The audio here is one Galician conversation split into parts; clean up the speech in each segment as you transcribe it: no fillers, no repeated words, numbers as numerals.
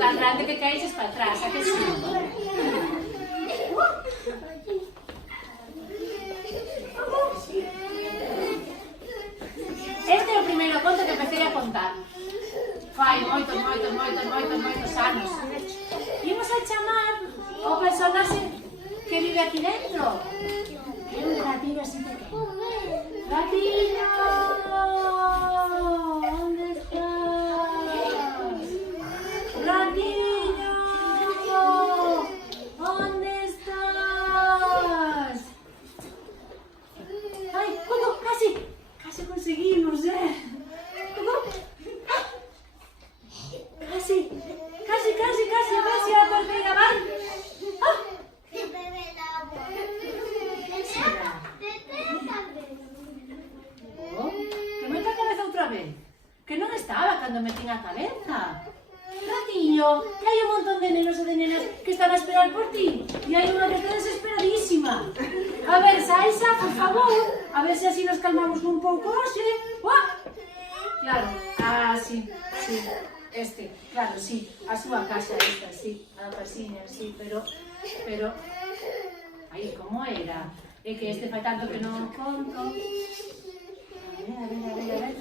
tan grande que caíses para atrás, ¿a que sí? Este é o primeiro conto que empecé a contar. Fai moitos anos. Imos a chamar o personaxe que vive aquí dentro. É un ratillo así pequeno. Ratillo! Onde estás? Ratillo! Onde estás? Ai, Coco, casi conseguimos, Coco. Casi, a ver si a terceira van. Que mete a cabeza outra vez. Que non estaba cando metín a cabeza. Ratillo, que hai un montón de nenos e de nenas que están a esperar por ti. E hai unha que está desesperadísima. A ver, Saixa, por favor. A ver se así nos calmamos un pouco, xe. Claro, sí. Claro, sí. A súa casa esta, sí. A casiña, sí, pero... Ai, como era? É que este fai tanto que non conto. A ver.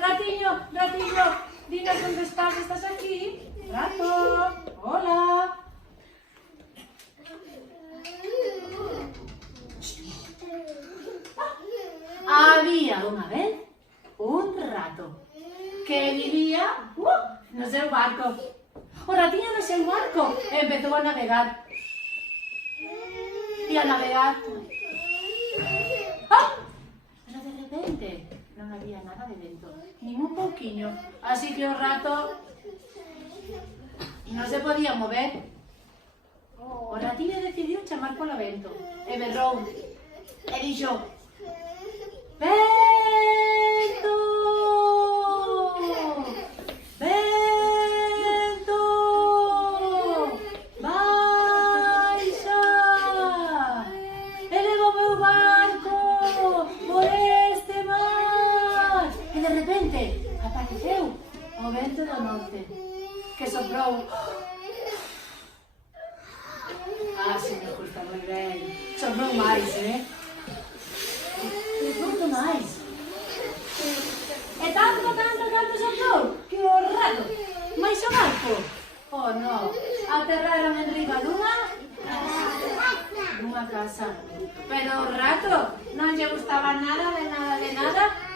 Ratiño, dinos onde estás, estás aquí? Rato, hola. Había unha vez un rato que vivía no seu barco. O ratiño no seu barco empezou a navegar. E a navegar. Pero de repente non había nada de vento, nin un pouquiño. Así que o rato non se podía mover. O ratiño decidiu chamar polo vento e berrou e dixo: Vento! Vento! Baixa! Eleva o meu barco por este mar! E de repente apareceu o vento do norte que soprou. Se me gusta moi ben. Soprou máis, Moito máis. E tanto soprou que o rato, máis o barco, non, aterraron en riba dunha casa. Pero o rato non lle gustaba nada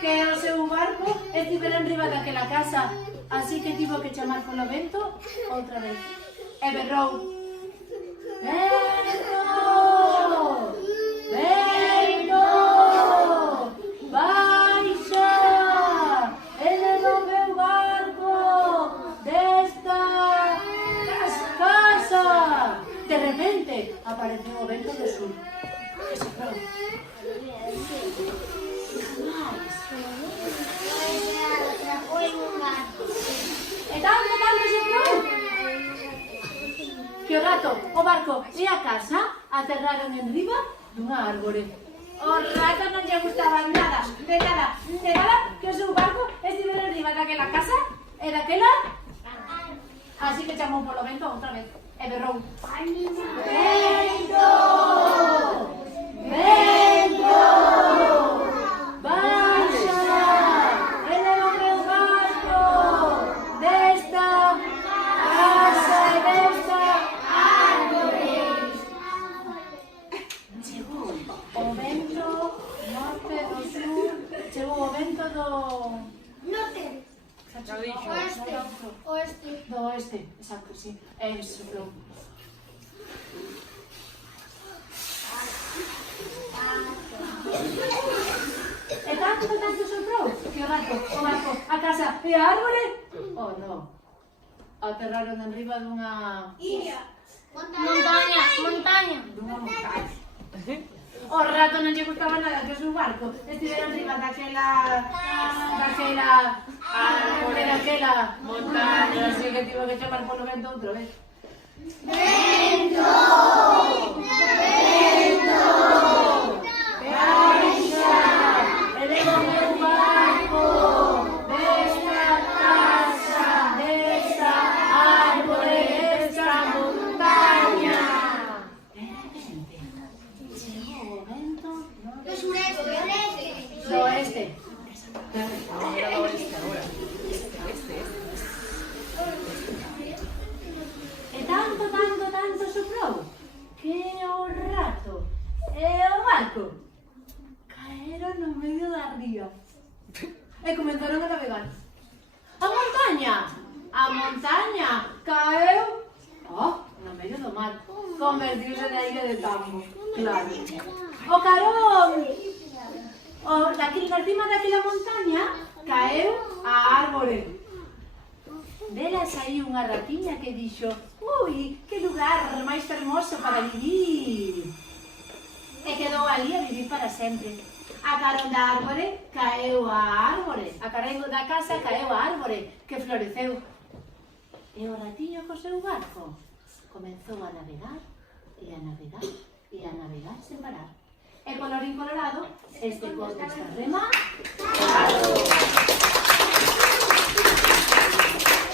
que o seu barco estivera en riba daquela casa. Así que tivo que chamar polo vento outra vez. E berrou: Vento! Vento! Baixa! Eleva o meu barco desta casa! De repente apareceu o vento do sur. Que soprou. E tanto soprou que o rato, o barco e a casa aterraron en riba dunha árbore. O rato non lle gustaba nada que o seu barco estivera en riba daquela casa e daquela. Así que chamou polo vento outra vez e berrou: Vento! Vento! Baixa! Eleva o meu barco desta casa e desta árbore. Chegou o vento norte do sur, chegou o vento do... Norte. Oeste. Do oeste, exacto, sí. E soprou. E tanto soprou que o barco, a casa e a árbore, non, aterraron en riba dunha... Illa. Montaña. Dunha montaña. O rato non lle gustaba nada que o seu barco estivera en riba daquela árbore, daquela montaña, así que tivo que chamar polo vento outra vez. Vento! Vento! Baixa! Eleva o meu barco desta casa, desta árbore. caeu, no medio do mar, convertiuse na illa de Tambo, claro. O carón, na cima daquela montaña, caeu a árbore. Dela saiu unha ratiña que dixo: ui, que lugar máis fermoso para vivir. E quedou ali a vivir para sempre. A carón da árbore caeu a árbore, a carón da casa caeu a árbore, que floreceu. E o ratiño co seu barco comenzou a navegar, e a navegar, e a navegar sen parar. E colorín colorado, este conto está rematado.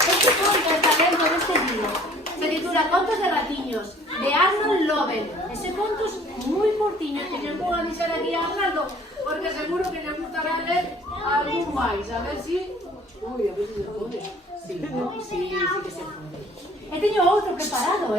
Este conto está dentro deste libro. Se titula Contos de ratiños, de Arnold Lovell. Ese conto es moi cortiño, que lle vou avisar aquí a Arnaldo, porque seguro que lle gustará ler algún máis. A ver si... Ui, a ver si se pode. Sí, ¿no? Sí, sí que se pode. E teño outro preparado,